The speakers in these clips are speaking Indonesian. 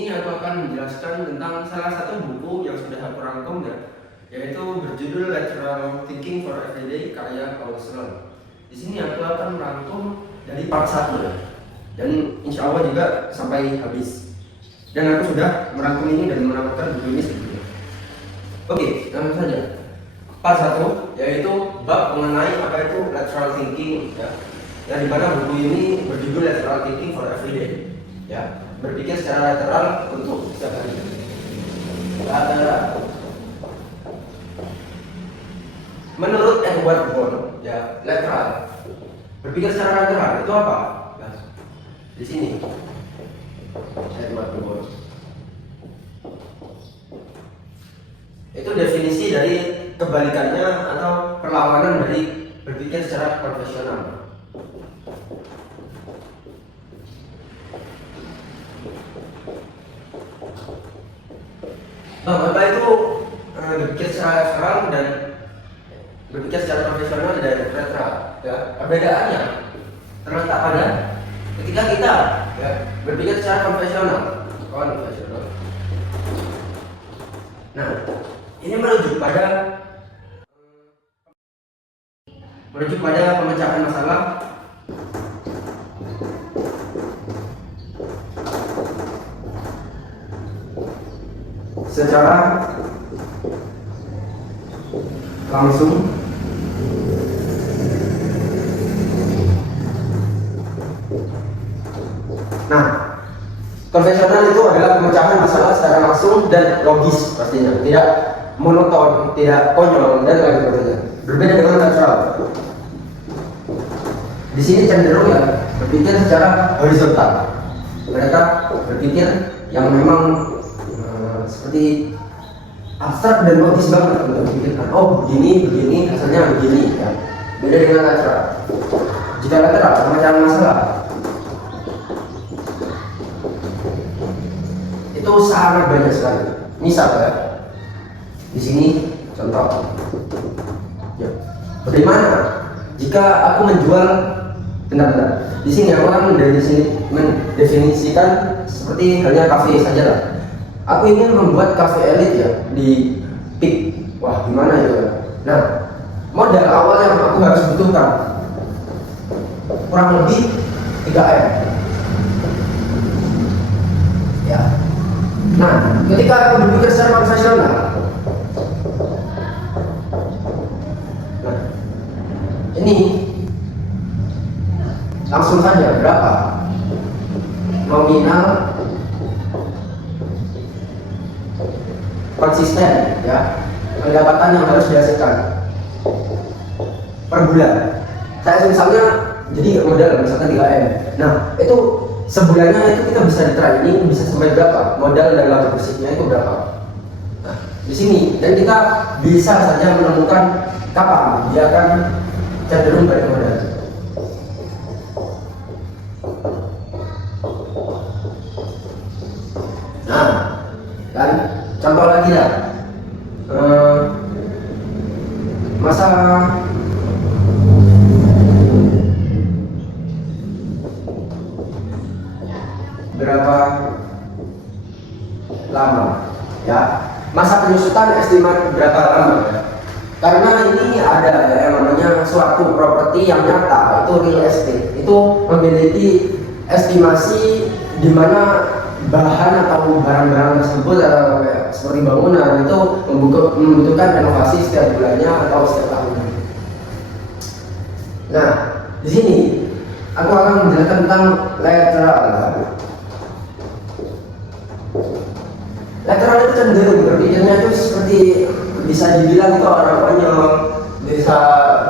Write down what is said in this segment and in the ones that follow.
sini aku akan menjelaskan tentang salah satu buku yang sudah aku rangkum ya, yaitu berjudul Lateral Thinking for Everyday karya Paul Sloan. Di sini aku akan merangkum dari part 1 ya, dan insya Allah juga sampai habis. Dan aku sudah merangkum ini dan menamakan buku ini sebelumnya. Oke, langsung saja. Part 1 yaitu bab mengenai apa itu lateral thinking ya. Yang dimana buku ini berjudul Lateral Thinking for Everyday ya, berpikir secara lateral untuk setiap hari. Lateral. Menurut Edward Bohr ya, lateral berpikir secara lateral itu apa? Nah, di sini Edward Bohr itu definisi dari kebalikannya atau perlawanan dari berpikir secara konvensional. Apa itu berpikir secara lateral dan berpikir secara konvensional dan lateral ya, perbedaannya terletak pada ketika kita ya, berpikir secara konvensional. Nah, ini merujuk pada pemecahan masalah secara langsung Nah, konvensional itu adalah pemecahan masalah secara langsung dan logis pastinya, tidak monoton, tidak konyol dan lain sebagainya. Berbeda dengan lateral. Di sini cenderung ya berpikir secara horizontal. Mereka berpikir yang memang seperti abstrak dan logis banget untuk dipikirkan. Oh begini, hasilnya begini ya. Beda dengan lateral. Jika lateral pemecahan masalah itu sangat banyak sekali. Misal ya, di sini contoh. Ya. Bagaimana jika aku menjual benar-benar? Di sini aku akan mendefinisikan seperti halnya kafe saja lah. Aku ingin membuat kafe elit ya di PIK. Wah, gimana itu ya? Nah, modal awal yang aku harus butuhkan kurang lebih 3M. Ya. Nah, ketika aku berpikir secara konvensional, nah, ini langsung saja berapa nominal konsisten ya pendapatan yang harus dihasilkan per bulan. Saya misalnya jadi modal misalkan 3M. Nah, itu sebulannya itu kita bisa di training bisa sampai berapa? Modal dan laba bersihnya itu berapa? Nah, di sini dan kita bisa saja menemukan kapan dia akan cenderung balik modal. Nah, kan contoh lagi ya, masa berapa lama ya, masa penyusutan estimasi berapa lama ya, karena ini ada ya, yang namanya suatu properti yang nyata, itu real estate, itu memiliki estimasi di mana bahan atau barang-barang tersebut seperti bangunan itu membutuhkan renovasi setiap bulannya atau setiap tahunnya. Nah, di sini aku akan menjelaskan tentang lateral. Lateral itu cenderung berpikirnya itu seperti bisa dibilang itu orang konyol, bisa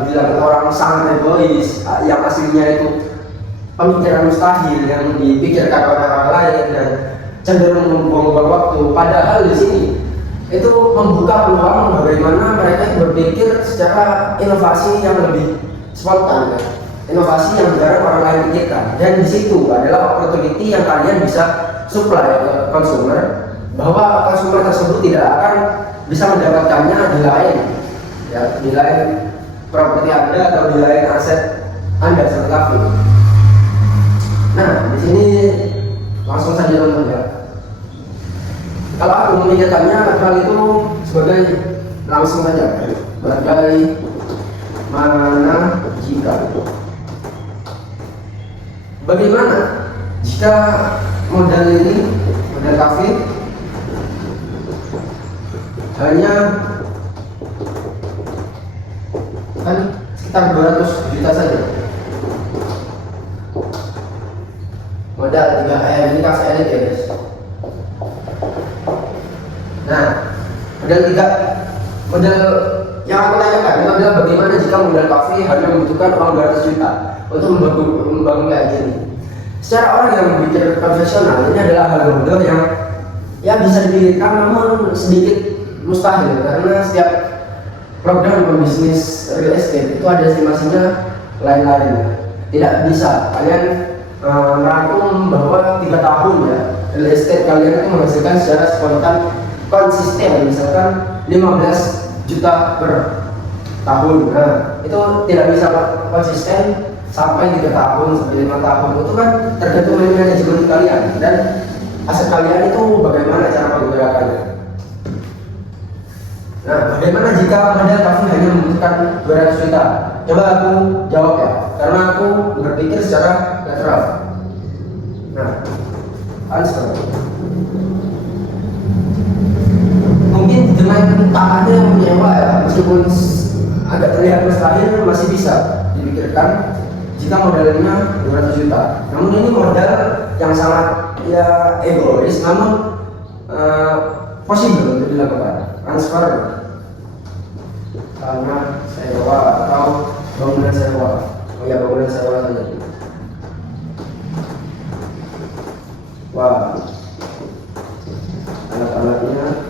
dibilang orang sangat egois, yang aslinya itu pemikiran mustahil yang dipikirkan oleh orang lain dan cenderung membuang-buang waktu. Padahal di sini itu membuka peluang bagaimana mereka berpikir secara inovasi yang lebih spontan, kan? Inovasi yang jarang orang lain pikirkan. Dan di situ adalah opportunity yang kalian bisa supply ke konsumer, bahwa konsumer tersebut tidak akan bisa mendapatkannya di lain, ya, di lain properti Anda atau di lain aset Anda seperti kafe. Nah, di sini langsung saja teman-teman ya. Kalau aku memikirkannya natural itu sebagai langsung saja, sebagai mana jika. Bagaimana jika modal ini, modal kafe hanya kan sekitar 200 juta saja. Modal 3M, ini kafe elit ya guys. Nah, modal yang aku tanyakan itu adalah bagaimana jika modal kafe hanya membutuhkan uang 200 juta untuk membangun kayak gini. Secara orang yang berpikir profesional, ini adalah hal bodoh yang bisa dipikirkan namun sedikit mustahil, karena setiap program pembisnis real estate itu ada estimasinya lain-lain. Tidak bisa kalian merangkum bahwa 3 tahun ya real estate kalian itu menghasilkan secara spontan konsisten, misalkan 15 juta per tahun. Nah, itu tidak bisa konsisten sampai 3 tahun, sampai 5 tahun. Itu kan tergantung dari manajemen kalian dan aset kalian itu bagaimana cara penggerakannya. Nah, bagaimana jika modal kafe hanya membutuhkan 200 juta? Coba aku jawab ya, karena aku berpikir secara natural. Nah, answer. Mungkin dengan tak ada yang menyewa ya, meskipun agak terlihat mustahil, masih bisa dipikirkan jika modalnya 200 juta. Namun ini modal yang sangat ya egois, namun possible untuk dilakukan. Transfer karena sewa atau bangunan sewa. Oh ya, bangunan sewa saja. Wah, alat-alatnya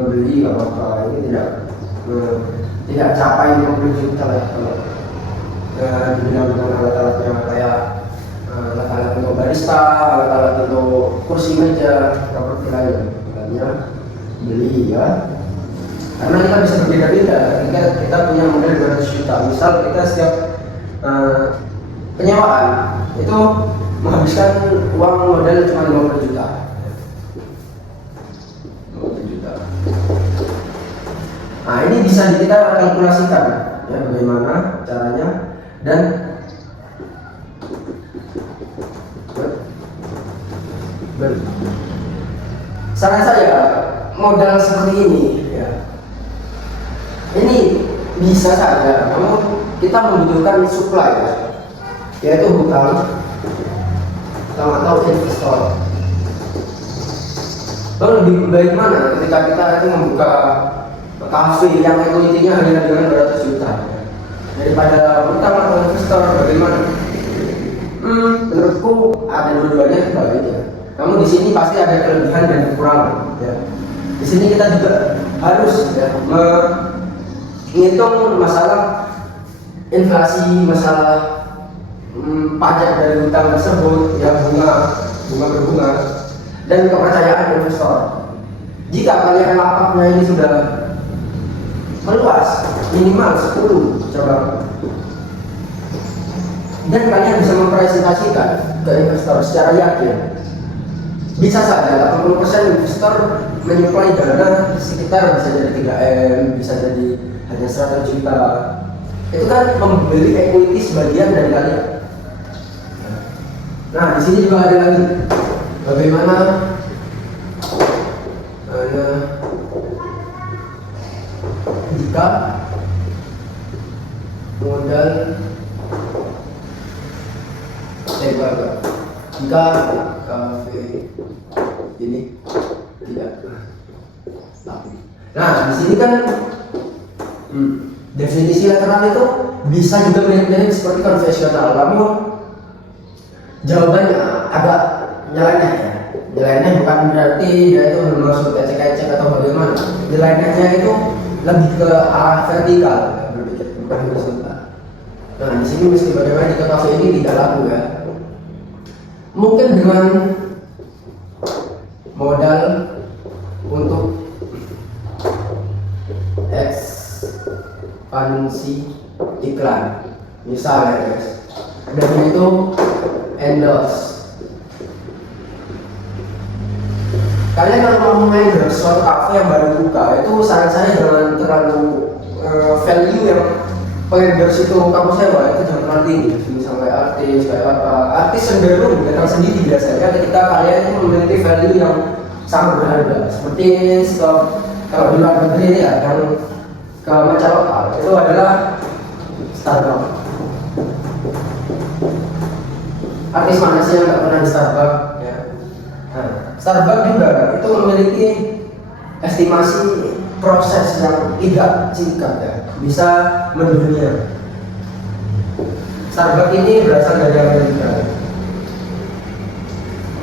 beli nggak apa-apa, ini tidak capai 50 juta lah kalau dibilang dengan alat-alatnya kayak alat-alat untuk barista, alat-alat untuk kursi meja, properti lain. Makanya beli ya, karena kita bisa berbeda-beda. Ketika kita punya modal 200 juta, misal kita setiap penyewaan itu menghabiskan uang modal cuma 50 juta. Nah, ini bisa kita kalkulasikan ya bagaimana caranya, dan saran saya modal seperti ini ya, ini bisa saja, namun kita membutuhkan supply ya, yaitu hutang atau investor. Lalu lebih baik mana ketika kita itu membuka kafe yang equity-nya hanya dengan 200 juta daripada hutang atau investor? Bagaimana? Menurutku ada dua-duanya itu baik ya. Namun di sini pasti ada kelebihan dan kekurangan ya. Di sini kita juga harus ya, menghitung masalah inflasi, masalah pajak dari hutang tersebut, ya bunga, dan kepercayaan investor. Jika kalian lapaknya ini sudah meluas, minimal 10 cabang, dan kalian bisa mempresentasikan ke investor secara yakin, bisa saja 80% investor menyuplai dana sekitar bisa jadi 3M, bisa jadi hanya 100 juta. Itu kan membeli equity sebagian dari kalian. Nah, di sini juga ada lagi bagaimana jika modal jika kafe ini tidak laku. Nah, di sini kan definisi lateral itu bisa juga mirip-mirip seperti konvensional, namun jawabannya agak nyeleneh ya. Nyeleneh bukan berarti dia itu bermaksud ecek-ecek atau bagaimana. Nyelenehnya itu lebih ke arah vertikal, berpikir bukan horizontal. Nah, di sini mesti bagaimana jika kafe ini tidak laku ya. Mungkin dengan modal untuk ekspansi iklan, misalnya guys, dan itu endorse. kalian kalau mau main ke suatu kafe yang baru buka, itu saran saya jangan terlalu value yang endorse itu kamu sewa itu jangan terlalu tinggi. Misalnya kayak artis, kayak apa, artis cenderung datang sendiri biasanya ketika kalian itu memiliki value yang sangat berharga. Seperti kalau di luar negeri ini ya, yang ke macam lokal itu adalah Starbucks. Artis mana sih yang nggak pernah di Starbucks? Ya. Nah, Starbucks juga itu memiliki estimasi proses yang tidak singkat ya, bisa mendunia. Starbucks ini berasal dari Amerika.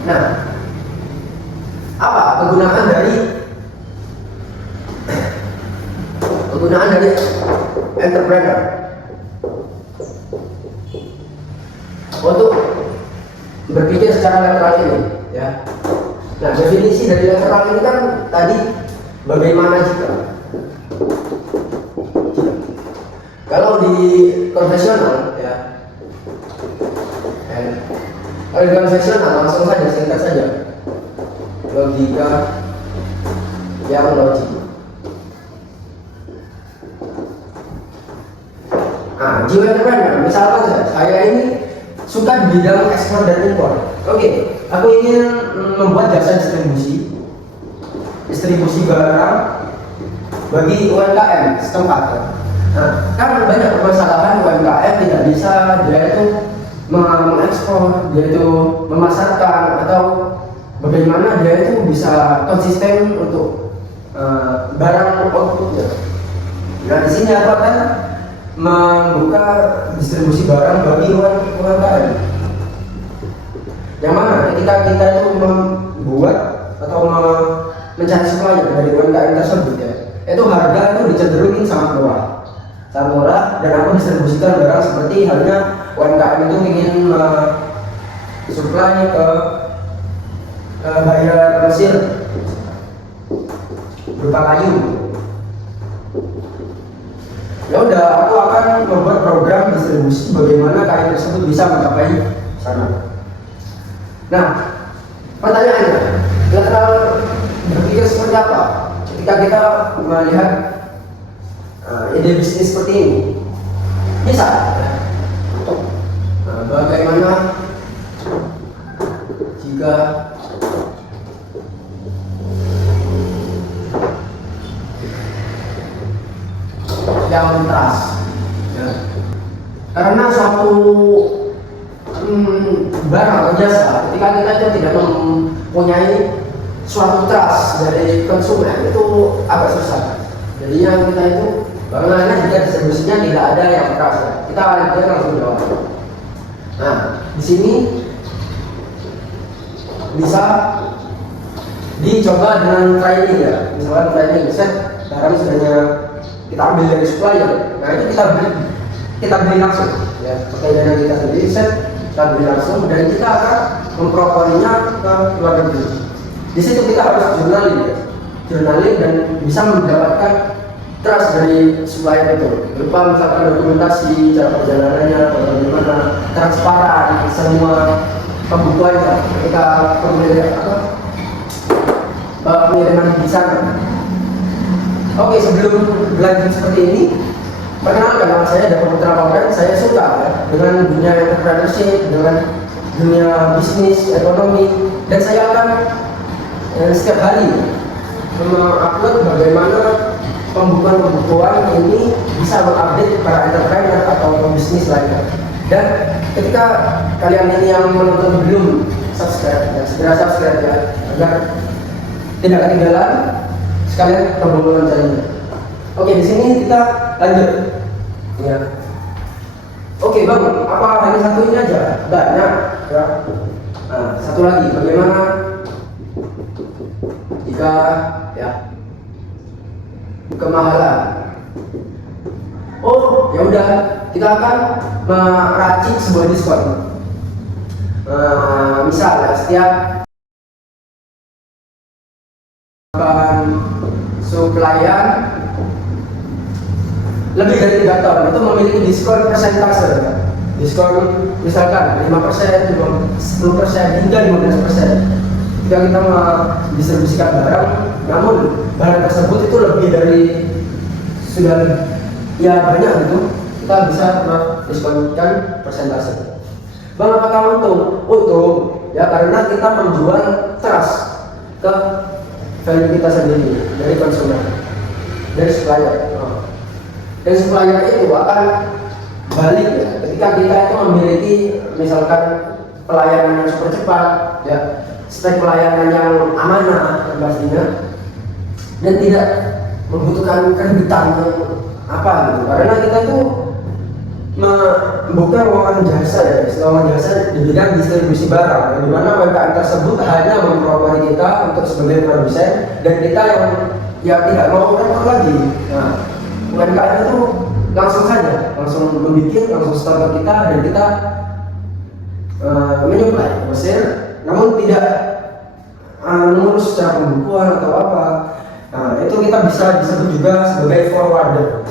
Nah, apa kegunaan dari entrepreneur untuk berpikir secara lateral ini ya. Nah, definisi dari lateral ini kan tadi bagaimana jika kalau di konvensional ya, kalau di konvensional langsung saja, singkat saja, logika yang logik. Nah, jiwa entrepreneur, misalkan saya ini suka di bidang ekspor dan impor. Oke, aku ingin membuat jasa distribusi barang bagi UMKM setempat. Nah, kan banyak permasalahan UMKM tidak bisa dia itu mengekspor, dia itu memasarkan, atau bagaimana dia itu bisa konsisten untuk barang outputnya. Nah, di sini aku akan membuka distribusi barang bagi UMKM. Yang mana ketika kita itu membuat atau mencari supplier dari UMKM tersebut ya, itu harga itu dicenderungin sangat murah, dan aku distribusikan barang seperti halnya UMKM itu ingin supply ke buyer Mesir berupa kayu. Ya udah, aku akan membuat program distribusi bagaimana kain tersebut bisa mencapai sana. Nah, pertanyaannya, lateral berpikir seperti apa ketika kita melihat ide bisnis seperti ini? Bisa. Nah, bagaimana jika yang trust ya. Karena suatu barang atau jasa ketika kita itu tidak mempunyai suatu trust dari konsumen itu agak susah. Jadi yang kita itu bagaimana jika distribusinya tidak ada yang trust ya. Kita langsung jawab. Nah, di sini bisa dicoba dengan training ya. Misalnya training set barang sudahnya kita ambil dari supplier, nah itu kita beli langsung ya, pakai dana kita sendiri, kita beli langsung, dan kita akan memproporinya ke luar negeri. Di situ kita harus journaling dan bisa mendapatkan trust dari supplier itu, berupa misalkan dokumentasi cara perjalanannya, bagaimana transparan semua pembukuannya ketika pengiriman di sana. Oke, sebelum berlanjut seperti ini, perkenalkan nama saya Dapo Putra Paudan. Saya suka ya, dengan dunia entrepreneurship, dengan dunia bisnis, ekonomi, dan saya akan setiap hari mengupload bagaimana pembukuan ini bisa mengupdate para entrepreneur atau pebisnis lainnya. Dan ketika kalian ini yang menonton belum subscribe, ya, segera subscribe ya, agar tidak ketinggalan sekalian tombol loncengnya. Oke, di sini kita lanjut. Ya. Oke, Bang, apa hanya satu ini aja? Banyak. Ya. Nah, satu lagi, bagaimana jika ya kemahalan? Oh, ya udah, kita akan meracik sebuah diskon. Misal setiap supplier lebih dari 3 tahun itu memiliki diskon persentase. Diskon misalkan 5%, 10% hingga 15%. ketika kita mendistribusikan barang, namun barang tersebut itu lebih dari sudah ya banyak gitu, kita bisa mendiskonkan persentase. Bang, apakah untung? Untung ya, karena kita menjual trust ke value kita sendiri dari konsumen, dari supplier. Dan supplier itu akan balik ya, ketika kita itu memiliki misalkan pelayanan yang super cepat ya, spek pelayanan yang amanah dan pastinya, dan tidak membutuhkan kreditan apa gitu, karena kita tuh membuka lowongan jasa ya, lowongan jasa di bidang distribusi barang, di mana UMKM tersebut hanya memprovokasi kita untuk sebagai produsen, dan kita yang tidak mau repot lagi. Nah, UMKM itu langsung saja, langsung membuat, langsung store ke kita, dan kita menyuplai Mesir, namun tidak mengurus secara pembukuan atau apa. Nah, itu kita bisa disebut juga sebagai forwarder.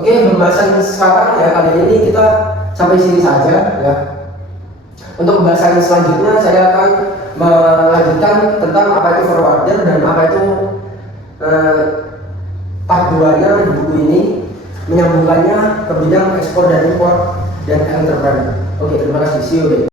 Oke, pembahasan sekarang ya kali ini kita sampai sini saja ya. Untuk pembahasan selanjutnya saya akan melanjutkan tentang apa itu forwarder dan apa itu part 2-nya di buku ini, menyambungkannya ke bidang ekspor dan impor dan entrepreneur. Oke, terima kasih. See you again.